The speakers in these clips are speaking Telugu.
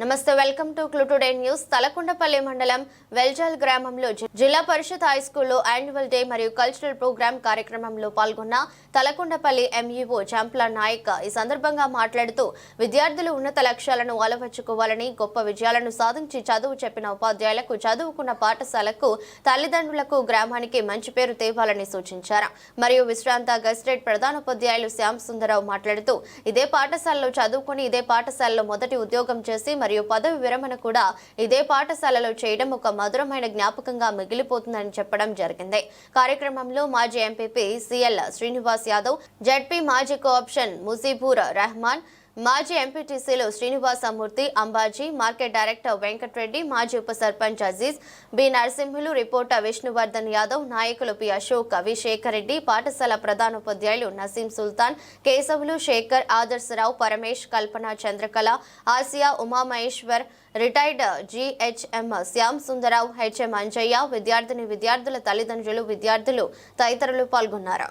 నమస్తే వెల్కమ్ టు క్లూటుడే న్యూస్. తలకొండపల్లి మండలం వెల్జాల్ గ్రామంలో జిల్లా పరిషత్ హై స్కూల్లో యాన్యువల్ డే మరియు కల్చరల్ ప్రోగ్రాం కార్యక్రమంలో పాల్గొన్న తలకొండపల్లి ఎంఈఓ జాంప్ల నాయక్ ఈ సందర్భంగా మాట్లాడుతూ విద్యార్థులు ఉన్నత లక్ష్యాలను అలవర్చుకోవాలని గొప్ప విజయాలను సాధించి చదువు చెప్పిన ఉపాధ్యాయులకు చదువుకున్న పాఠశాలకు తల్లిదండ్రులకు గ్రామానికి మంచి పేరు తేవాలని సూచించారు. మరియు విశ్రాంత గెస్టెడ్ ప్రధానోపాధ్యాయులు శ్యామ్ సుందరరావు మాట్లాడుతూ ఇదే పాఠశాలలో చదువుకుని ఇదే పాఠశాలలో మొదటి ఉద్యోగం చేసి మరియు పదవి విరమణ కూడా ఇదే పాఠశాలలో చేయడం ఒక మధురమైన జ్ఞాపకంగా మిగిలిపోతుందని చెప్పడం జరిగింది. కార్యక్రమంలో మాజీ MPP CL Srinivas Yadav ZP మాజీ కోఆప్షన్ ముజీబూర్ రెహమాన్ మాజీ ఎంపీటీసీలు శ్రీనివాసమూర్తి అంబాజీ మార్కెట్ డైరెక్టర్ వెంకటరెడ్డి మాజీ ఉప సర్పంచ్ అజీజ్ బి నరసింహులు రిపోర్టర్ విష్ణువర్ధన్ యాదవ్ నాయకులు పి అశోక్ వి శేఖర్ రెడ్డి పాఠశాల ప్రధానోపాధ్యాయులు Naseem Sultan Keshavulu Shekhar Adarsharao Paramesh Kalpana Chandrakala Asiya Umamaheshwar retired GHM Shyam Sundararao HM Anjaiah విద్యార్థిని విద్యార్థుల తల్లిదండ్రులు విద్యార్థులు తదితరులు పాల్గొన్నారు.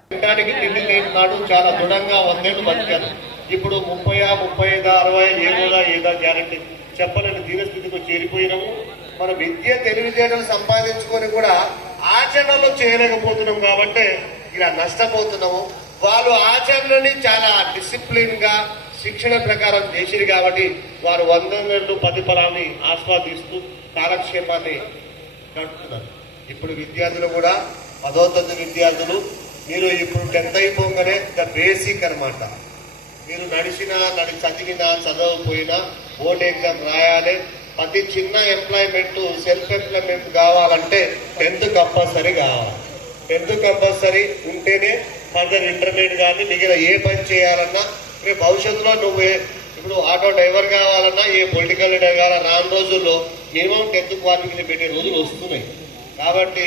ఇప్పుడు ముప్పై ముప్పై ఐదు అరవై ఏదో ఏదో గ్యారంటీ. చెప్పలేని దీనస్థితికి చేరిపోయినాము. మన విద్య తెలివితేటలు సంపాదించుకొని కూడా ఆచరణలో చేయలేకపోతున్నాం కాబట్టి ఇలా నష్టపోతున్నాము. వాళ్ళు ఆచరణని చాలా డిసిప్లిన్గా శిక్షణ ప్రకారం చేసిరు కాబట్టి వారు వంద రెండు పది ఆస్వాదిస్తూ కాలక్షేపాన్ని గడుపుతున్నారు ఇప్పుడు విద్యార్థులు కూడా పదో తరగతి విద్యార్థులు మీరు ఇప్పుడు టెన్త్ అయిపోగానే ద బేసిక్ అన్నమాట. మీరు నడిచినా నడి చదివినా చదవకపోయినా బోర్డ్ ఎగ్జామ్ రాయాలి. ప్రతి చిన్న ఎంప్లాయ్మెంట్ సెల్ఫ్ ఎంప్లాయ్మెంట్ కావాలంటే టెన్త్ కంపల్సరీ కావాలి. టెన్త్ కంపల్సరీ ఉంటేనే ఫర్దర్ ఇంటర్మీడియట్ కానీ మిగిలిన ఏ పని చేయాలన్నా రేపు భవిష్యత్తులో నువ్వు ఇప్పుడు ఆటో డ్రైవర్ కావాలన్నా ఏ పొలిటికల్ లీడర్ కావాలన్నా రాను రోజుల్లో మినిమం టెన్త్ క్వాలిఫికేషన్ పెట్టే రోజులు వస్తున్నాయి. కాబట్టి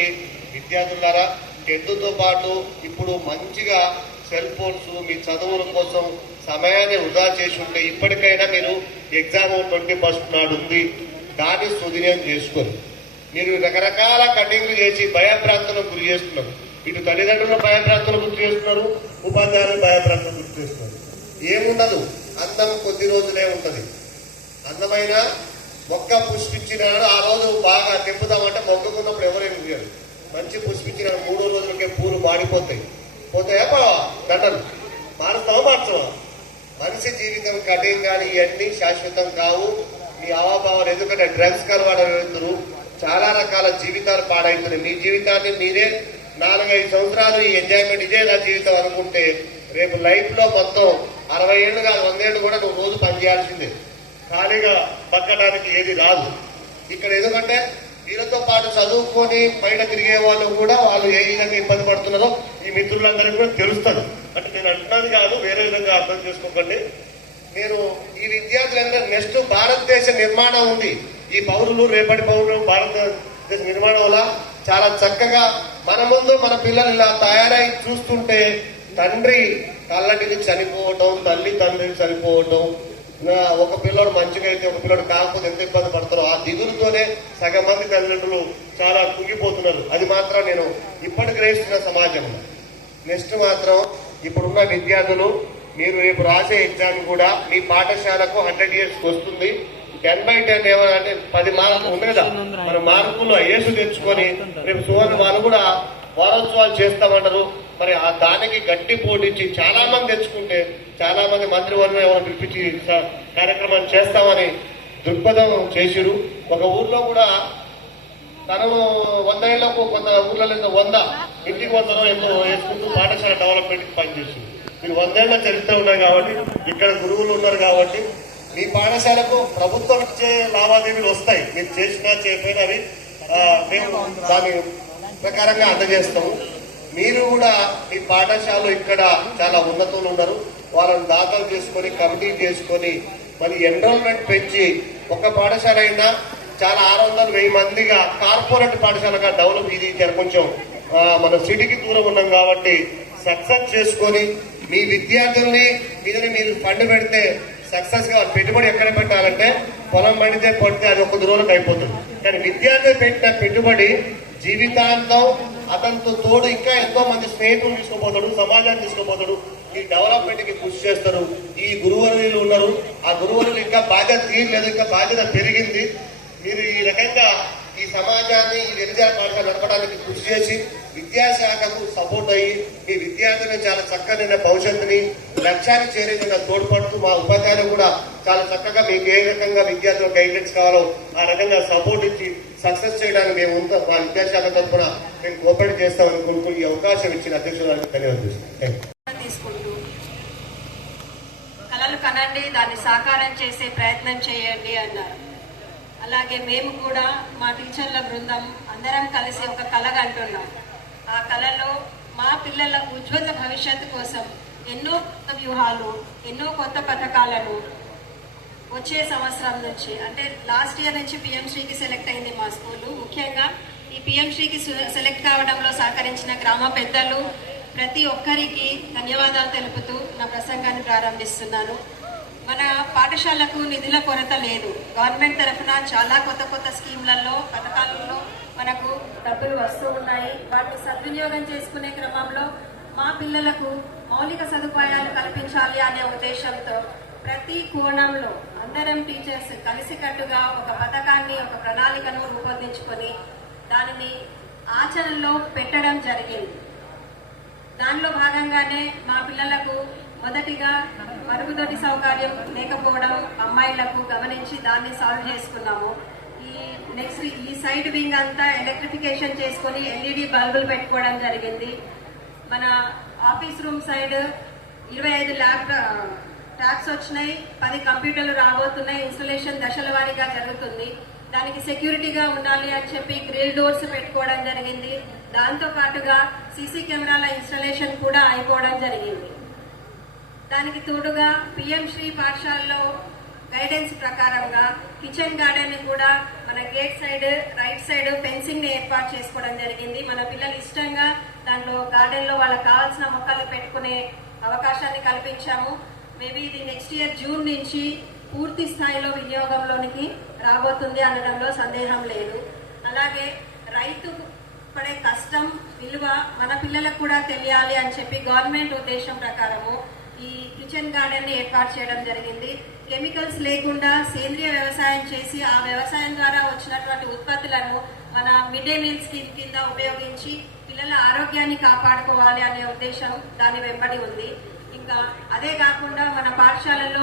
విద్యార్థులారా టెన్త్తో పాటు ఇప్పుడు మంచిగా సెల్ ఫోన్స్ మీ చదువుల కోసం సమయాన్ని వృధా చేసి ఉంటే ఇప్పటికైనా మీరు ఎగ్జామ్ ట్వంటీ ఫస్ట్ నాడు ఉంది. దాన్ని సుదినం చేసుకొని మీరు రకరకాల కటింగ్లు చేసి భయభ్రాంతులకు గురి చేస్తున్నారు. ఇటు తల్లిదండ్రులు భయభ్రాంతులకు గుర్తు చేస్తున్నారు ఉపాధ్యాయులు భయభ్రాంతులకు గుర్తు చేస్తున్నారు. ఏముండదు అందం కొద్ది రోజులే ఉంటుంది. అందమైన మొక్క పుష్పించినాడు ఆ రోజు బాగా తెంపుదామంటే మొక్కకున్నప్పుడు ఎవరైనా చేయరు మంచి పుష్పించిన మూడో రోజులకే పూలు మాడిపోతాయి. పోతాయా పోవా? దండలు మారుస్తావా మార్చవా మనిషి జీవితం కఠిన కానీ ఇవన్నీ శాశ్వతం కావు. మీ అవాభావాలు ఎందుకంటే డ్రగ్స్ కలవాడు వెళ్తున్నారు చాలా రకాల జీవితాలు పాడవుతున్నాయి మీ జీవితాన్ని మీరే నాలుగైదు సంవత్సరాలు ఈ ఎంజాయ్మెంట్ ఇదే నా జీవితం అనుకుంటే రేపు లైఫ్లో మొత్తం అరవై ఏళ్ళు కాదు వందేళ్ళు కూడా నువ్వు రోజు పనిచేయాల్సిందే. ఖాళీగా బతకడానికి ఏది రాదు. ఇక్కడ ఎందుకంటే వీళ్ళతో పాటు చదువుకొని బయట తిరిగే వాళ్ళు కూడా వాళ్ళు ఏ విధంగా ఇబ్బంది పడుతున్నారో ఈ మిత్రులందరికీ కూడా తెలుస్తారు అంటే నేను అంటున్నది కాదు వేరే విధంగా అర్థం చేసుకోకండి. నేను ఈ విద్యార్థులందరూ నెక్స్ట్ భారతదేశ నిర్మాణం ఉంది. ఈ పౌరులు రేపటి పౌరులు భారతదేశ నిర్మాణం వల్ల చాలా చక్కగా మన ముందు మన పిల్లలు ఇలా తయారై చూస్తుంటే తండ్రి కళ్ళటికి చనిపోవటం తల్లి తండ్రిని చనిపోవటం ఒక పిల్లడు మంచిగా అయితే ఒక పిల్లడు కాకపోతే ఎంత ఇబ్బంది పడతారో ఆ దిగులుతోనే సగం మంది తల్లిదండ్రులు చాలా కుంగిపోతున్నారు. అది మాత్రం నేను ఇప్పటి గ్రహిస్తున్న సమాజంలో నెక్స్ట్ మాత్రం ఇప్పుడున్న విద్యార్థులు మీరు రేపు రాసే ఎగ్జామ్ కూడా మీ పాఠశాలకు హండ్రెడ్ ఇయర్స్ వస్తుంది. టెన్ బై టెన్ ఏమంటే పది మార్కులు ఉంది కదా. మన మార్కులు ఏసు తెచ్చుకొని రేపు సువర్ణ వాళ్ళు కూడా వారోత్సవాలు చేస్తామంటారు. మరి ఆ దానికి గట్టి పోటీచ్చి చాలా మంది తెచ్చుకుంటే చాలా మంది మంత్రివర్గం ఏమైనా పిలిపించి కార్యక్రమాన్ని కార్యక్రమం చేస్తామని దృక్పథం చేసిరు. ఒక ఊర్లో కూడా తను వంద ఏళ్ళకు కొంత ఊర్లలో వంద ఇంటికి వందలో ఎంతో వేసుకుంటూ పాఠశాల డెవలప్మెంట్ పనిచేస్తుంది మీరు వందేళ్ళ చరిత్ర ఉన్నాయి కాబట్టి ఇక్కడ గురువులు ఉన్నారు కాబట్టి మీ పాఠశాలకు ప్రభుత్వం ఇచ్చే లావాదేవీలు వస్తాయి. మీరు చేసినా చేయకపోయినా అవి మేము దాని ప్రకారంగా అందజేస్తాము. మీరు కూడా మీ పాఠశాల ఇక్కడ చాలా ఉన్నతులు ఉన్నారు. వాళ్ళని దాఖలు చేసుకొని కమిటీ చేసుకొని మరి ఎన్రోల్మెంట్ పెంచి ఒక పాఠశాల అయినా చాలా ఆరు వందలు వెయ్యి మందిగా కార్పొరేట్ పాఠశాలగా డెవలప్ ఇది కొంచెం మన సిటీకి దూరం ఉన్నాం కాబట్టి సక్సెస్ చేసుకొని మీ విద్యార్థుల్ని మీదని మీరు ఫండ్ పెడితే సక్సెస్గా పెట్టుబడి ఎక్కడ పెట్టాలంటే పొలం పడితే పడితే అది ఒక రోజులకు అయిపోతుంది. కానీ విద్యార్థులు పెట్టిన పెట్టుబడి జీవితాంతం అతనితో తోడు ఇంకా ఎంతో మంది స్నేహితులు తీసుకుపోతాడు సమాజాన్ని తీసుకుపోతాడు ఈ డెవలప్మెంట్కి కృషి చేస్తారు. ఈ గురువరులు ఉన్నారు. ఆ గురువరులు ఇంకా బాధ్యత తీయలేదు ఇంకా బాధ్యత పెరిగింది. మీరు ఈ రకంగా ఈ సమాజాన్ని ఈ విద్యా పాఠశాల నడపడానికి కృషి చేసి విద్యాశాఖకు సపోర్ట్ అయ్యి మీ విద్యార్థులు చాలా చక్కనైన భవిష్యత్తుని లక్ష్యాన్ని చేరే విధంగా తోడ్పడుతూ మా ఉపాధ్యాయులు కూడా చాలా చక్కగా మీకు ఏ రకంగా విద్యార్థులకు గైడెన్స్ కావాలో ఆ రకంగా సపోర్ట్ ఇచ్చి సక్సెస్ చేయడానికి మేము ఉంటాం మా విద్యాశాఖ తరఫున మేము కోఆపరేట్ చేస్తామని కోరుకుంటూ ఈ అవకాశం ఇచ్చిన అధ్యక్షులకు ధన్యవాదాలు తీసుకుంటూ కళలు కనండి దాన్ని సాకారం చేసే ప్రయత్నం చేయండి అన్నారు. అలాగే మేము కూడా మా టీచర్ల బృందం అందరం కలిసి ఒక కళ అంటున్నాం ఆ కళలో మా పిల్లల ఉజ్వల భవిష్యత్తు కోసం ఎన్నో కొత్త వ్యూహాలు ఎన్నో కొత్త పథకాలను వచ్చే సంవత్సరం నుంచి అంటే లాస్ట్ ఇయర్ నుంచి పిఎంశ్రీకి సెలెక్ట్ అయింది మా స్కూలు. ముఖ్యంగా ఈ పిఎంశ్రీకి సెలెక్ట్ కావడంలో సహకరించిన గ్రామ పెద్దలు ప్రతి ఒక్కరికి ధన్యవాదాలు తెలుపుతూ నా ప్రసంగాన్ని ప్రారంభిస్తున్నాను. మన పాఠశాలకు నిధుల కొరత లేదు. గవర్నమెంట్ తరఫున చాలా కొత్త కొత్త స్కీమ్లలో పథకాలలో మనకు డబ్బులు వస్తూ ఉన్నాయి. వాటిని సద్వినియోగం చేసుకునే క్రమంలో మా పిల్లలకు మౌలిక సదుపాయాలు కల్పించాలి అనే ఉద్దేశంతో ప్రతి కోణంలో అందరం టీచర్స్ కలిసికట్టుగా ఒక పథకాన్ని ఒక ప్రణాళికను రూపొందించుకొని దానిని ఆచరణలో పెట్టడం జరిగింది. దానిలో భాగంగానే మా పిల్లలకు మొదటిగా మరుగుదొడ్డి సౌకర్యం లేకపోవడం అమ్మాయిలకు గమనించి దాన్ని సాల్వ్ చేసుకున్నాము. ఈ నెక్స్ట్ ఈ సైడ్ వింగ్ అంతా ఎలక్ట్రిఫికేషన్ చేసుకొని ఎల్ఈడి బల్బులు పెట్టుకోవడం జరిగింది. మన ఆఫీస్ రూమ్ సైడ్ ఇరవై ఐదు ల్యాప్ ట్యాబ్స్ వచ్చినాయి పది కంప్యూటర్లు రాబోతున్నాయి ఇన్స్టలేషన్ దశల వారీగా జరుగుతుంది. దానికి సెక్యూరిటీగా ఉండాలి అని చెప్పి గ్రిల్ డోర్స్ పెట్టుకోవడం జరిగింది. దాంతో పాటుగా సీసీ కెమెరాల ఇన్స్టలేషన్ కూడా అయిపోవడం జరిగింది. దానికి తోడుగా పిఎం శ్రీ పాఠశాలలో గైడెన్స్ ప్రకారంగా కిచెన్ గార్డెన్ కూడా మన gate side right side fencing ఏర్పాటు చేసుకోవడం జరిగింది. మన పిల్లలు ఇష్టంగా దాంట్లో గార్డెన్లో వాళ్ళకి కావాల్సిన మొక్కలు పెట్టుకునే అవకాశాన్ని కల్పించాము. మేబీ ఇది నెక్స్ట్ ఇయర్ జూన్ నుంచి పూర్తి స్థాయిలో వినియోగంలోనికి రాబోతుంది అనడంలో సందేహం లేదు. అలాగే రైతు పడే కష్టం విలువ మన పిల్లలకు కూడా తెలియాలి అని చెప్పి గవర్నమెంట్ ఉద్దేశం ప్రకారము ఈ కిచెన్ గార్డెన్ని ఏర్పాటు చేయడం జరిగింది. కెమికల్స్ లేకుండా సేంద్రియ వ్యవసాయం చేసి ఆ వ్యవసాయం ద్వారా వచ్చినటువంటి ఉత్పత్తులను మన మిడ్ డే మీల్ స్కీమ్ కింద ఉపయోగించి పిల్లల ఆరోగ్యాన్ని కాపాడుకోవాలి అనే ఉద్దేశం దాని వెంబడి ఉంది. ఇంకా అదే కాకుండా మన పాఠశాలలో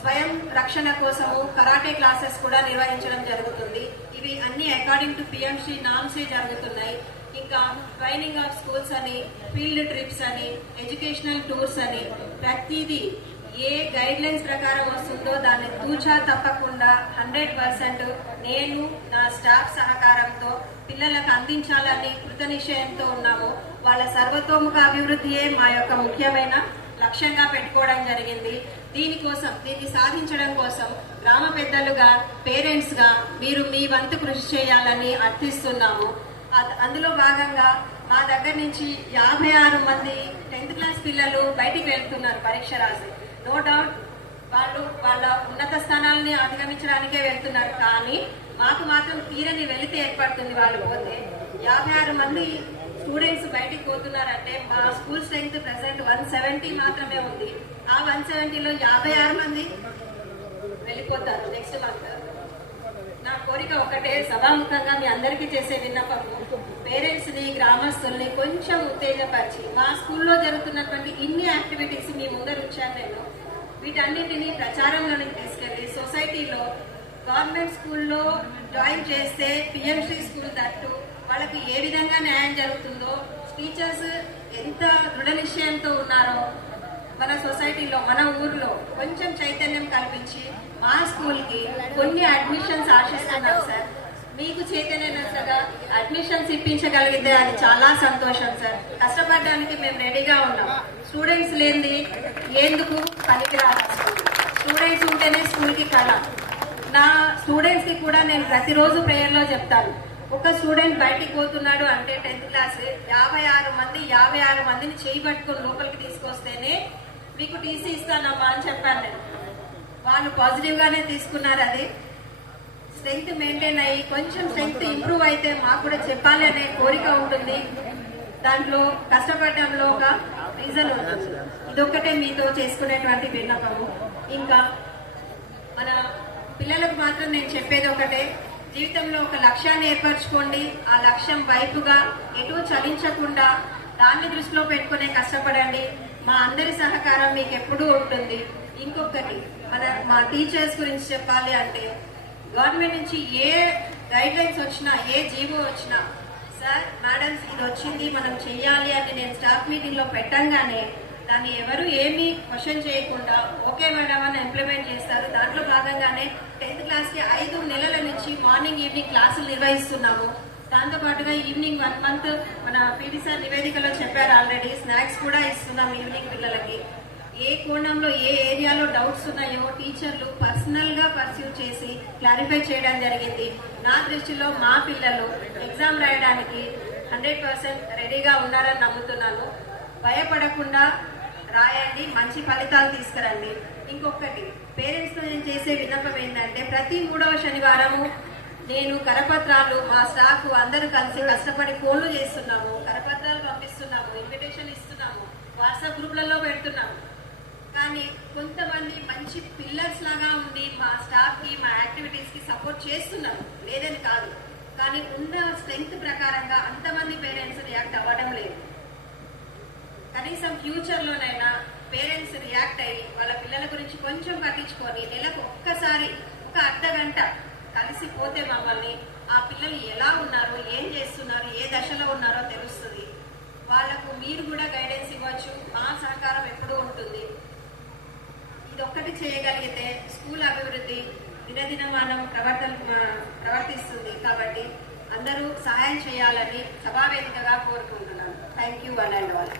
స్వయం రక్షణ కోసము కరాటే క్లాసెస్ కూడా నిర్వహించడం జరుగుతుంది. ఇవి అన్ని అకార్డింగ్ టు పిఎంసి నామ్సే జరుగుతున్నాయి. ఇంకా ట్రైనింగ్ ఆఫ్ స్కూల్స్ అని ఫీల్డ్ ట్రిప్స్ అని ఎడ్యుకేషనల్ టూర్స్ అని ప్రతిదీ ఏ గైడ్ లైన్స్ ప్రకారం వస్తుందో దాన్ని తూచా తప్పకుండా హండ్రెడ్ పర్సెంట్ నేను నా స్టాఫ్ సహకారంతో పిల్లలకు అందించాలని కృత నిశ్చయంతో ఉన్నాము. వాళ్ళ సర్వతోముఖ అభివృద్ధియే మా యొక్క ముఖ్యమైన లక్ష్యంగా పెట్టుకోవడం జరిగింది. దీనికోసం దీన్ని సాధించడం కోసం గ్రామ పెద్దలుగా పేరెంట్స్గా మీరు మీ వంతు కృషి చేయాలని అర్థిస్తున్నాము. అందులో భాగంగా మా దగ్గర నుంచి యాభై ఆరు మంది టెన్త్ క్లాస్ పిల్లలు బయటికి వెళ్తున్నారు పరీక్ష రాసి. నో డౌట్ వాళ్ళు వాళ్ళ ఉన్నత స్థానాలని అధిగమించడానికే వెళ్తున్నారు. కానీ మాకు మాత్రం తీరని వెళితే ఏర్పడుతుంది వాళ్ళు పోతే. యాభై ఆరు మంది స్టూడెంట్స్ బయటికి పోతున్నారంటే మా school strength present one seventy మాత్రమే ఉంది. ఆ వన్ సెవెంటీలో యాభై ఆరు మంది వెళ్ళిపోతారు నెక్స్ట్ మంత్. నా కోరిక ఒకటే సభాముఖంగా మీ అందరికీ చేసే విన్నపము. పేరెంట్స్ని గ్రామస్తుల్ని కొంచెం ఉత్తేజపరిచి మా స్కూల్లో జరుగుతున్నటువంటి ఇన్ని యాక్టివిటీస్ మీ ముందర ఉంచాను నేను. వీటన్నిటిని ప్రచారంలోకి తీసుకెళ్ళి సొసైటీలో గవర్నమెంట్ స్కూల్లో జాయిన్ చేస్తే పిఎంసీ స్కూల్ తట్టు వాళ్ళకి ఏ విధంగా న్యాయం జరుగుతుందో టీచర్స్ ఎంత దృఢ నిశ్చయంతో ఉన్నారో మన సొసైటీలో మన ఊర్లో కొంచెం చైతన్యం కల్పించి మా స్కూల్కి కొన్ని అడ్మిషన్స్ ఆశిస్తున్నాం సార్. మీకు చైతన్యతగా అడ్మిషన్స్ ఇప్పించగలిగితే అది చాలా సంతోషం సార్. కష్టపడడానికి మేము రెడీగా ఉన్నాం. స్టూడెంట్స్ లేనిది ఎందుకు పనికిరాలి స్టూడెంట్స్ ఉంటేనే స్కూల్కి కళ. నా స్టూడెంట్స్కి కూడా నేను ప్రతిరోజు ప్రేయర్లో చెప్తాను. ఒక స్టూడెంట్ బయటికి పోతున్నాడు అంటే టెన్త్ క్లాస్ యాభై ఆరు మంది యాభై ఆరు మందిని చేయి పట్టుకుని లోపలికి తీసుకొస్తేనే మీకు టీసీ ఇస్తానమ్మా అని చెప్పాను నేను. వాళ్ళు పాజిటివ్ గానే తీసుకున్నారు అది. స్ట్రెంగ్త్ మెయింటైన్ అయ్యి కొంచెం స్ట్రెంగ్త్ ఇంప్రూవ్ అయితే మాకు కూడా చెప్పాలి అనే కోరిక ఉంటుంది. దాంట్లో కష్టపడడంలో ఒక రీజన్ ఉంటుంది. ఇదొక్కటే మీతో చేసుకునేటువంటి విన్నపము. ఇంకా మన పిల్లలకు మాత్రం నేను చెప్పేది ఒకటే. జీవితంలో ఒక లక్ష్యాన్ని ఏర్పరచుకోండి. ఆ లక్ష్యం వైపుగా ఎటు చలించకుండా దాన్ని దృష్టిలో పెట్టుకునే కష్టపడండి. మా అందరి సహకారం మీకు ఎప్పుడూ ఉంటుంది. ఇంకొకటి మన మా టీచర్స్ గురించి చెప్పాలి అంటే గవర్నమెంట్ నుంచి ఏ గైడ్ లైన్స్ వచ్చినా ఏ జీవో వచ్చినా సార్ మేడమ్స్ ఇది వచ్చింది మనం చెయ్యాలి అని నేను స్టాఫ్ మీటింగ్లో పెట్టంగానే దాన్ని ఎవరు ఏమీ క్వశ్చన్ చేయకుండా ఓకే మేడం అని ఇంప్లిమెంట్ చేస్తారు. దాంట్లో భాగంగానే టెన్త్ క్లాస్కి ఐదు నెలల నుంచి మార్నింగ్ ఈవినింగ్ క్లాసులు నిర్వహిస్తున్నాము. దాంతో పాటుగా ఈవినింగ్ వన్ మంత్ మన పీటీ సార్ నివేదికలో చెప్పారు ఆల్రెడీ స్నాక్స్ కూడా ఇస్తున్నాం ఈవినింగ్ పిల్లలకి. ఏ కోణంలో ఏ ఏరియాలో డౌట్స్ ఉన్నాయో టీచర్లు పర్సనల్గా పర్సీవ్ చేసి క్లారిఫై చేయడం జరిగింది. నా దృష్టిలో మా పిల్లలు ఎగ్జామ్ రాయడానికి హండ్రెడ్ పర్సెంట్ రెడీగా ఉన్నారని నమ్ముతున్నాను. భయపడకుండా రాయండి మంచి ఫలితాలు తీసుకురండి. ఇంకొకటి పేరెంట్స్తో నేను చేసే విన్నపం ఏంటంటే ప్రతి మూడవ శనివారము నేను కరపత్రాలు మా స్టాఫ్ అందరూ కలిసి కష్టపడి ఫోన్లు చేస్తున్నాము కరపత్రాలు పంపిస్తున్నాము ఇన్విటేషన్ ఇస్తున్నాము వాట్సాప్ గ్రూప్లలో పెడుతున్నాము. కానీ కొంతమంది మంచి పిల్లర్స్ లాగా ఉండి మా స్టాఫ్కి మా యాక్టివిటీస్కి సపోర్ట్ చేస్తున్నాము లేదని కాదు. కానీ ఉన్న స్ట్రెంగ్త్ ప్రకారంగా అంతమంది పేరెంట్స్ రియాక్ట్ అవ్వడం లేదు. కనీసం ఫ్యూచర్ లోనైనా పేరెంట్స్ రియాక్ట్ అయ్యి వాళ్ళ పిల్లల గురించి కొంచెం పట్టించుకొని నెలకు ఒక్కసారి ఒక అర్ధ గంట కలిసిపోతే మమ్మల్ని ఆ పిల్లలు ఎలా ఉన్నారు ఏం చేస్తున్నారు ఏ దశలో ఉన్నారో తెలుస్తుంది. వాళ్ళకు మీరు కూడా గైడెన్స్ ఇవ్వచ్చు మా సహకారం ఎప్పుడూ ఉంటుంది. ఇది ఒక్కటి చేయగలిగితే స్కూల్ అభివృద్ధి దినదినమానం ప్రవర్తన ప్రవర్తిస్తుంది. కాబట్టి అందరూ సహాయం చేయాలని సభావేదికగా కోరుకుంటున్నాను. Thank you one and all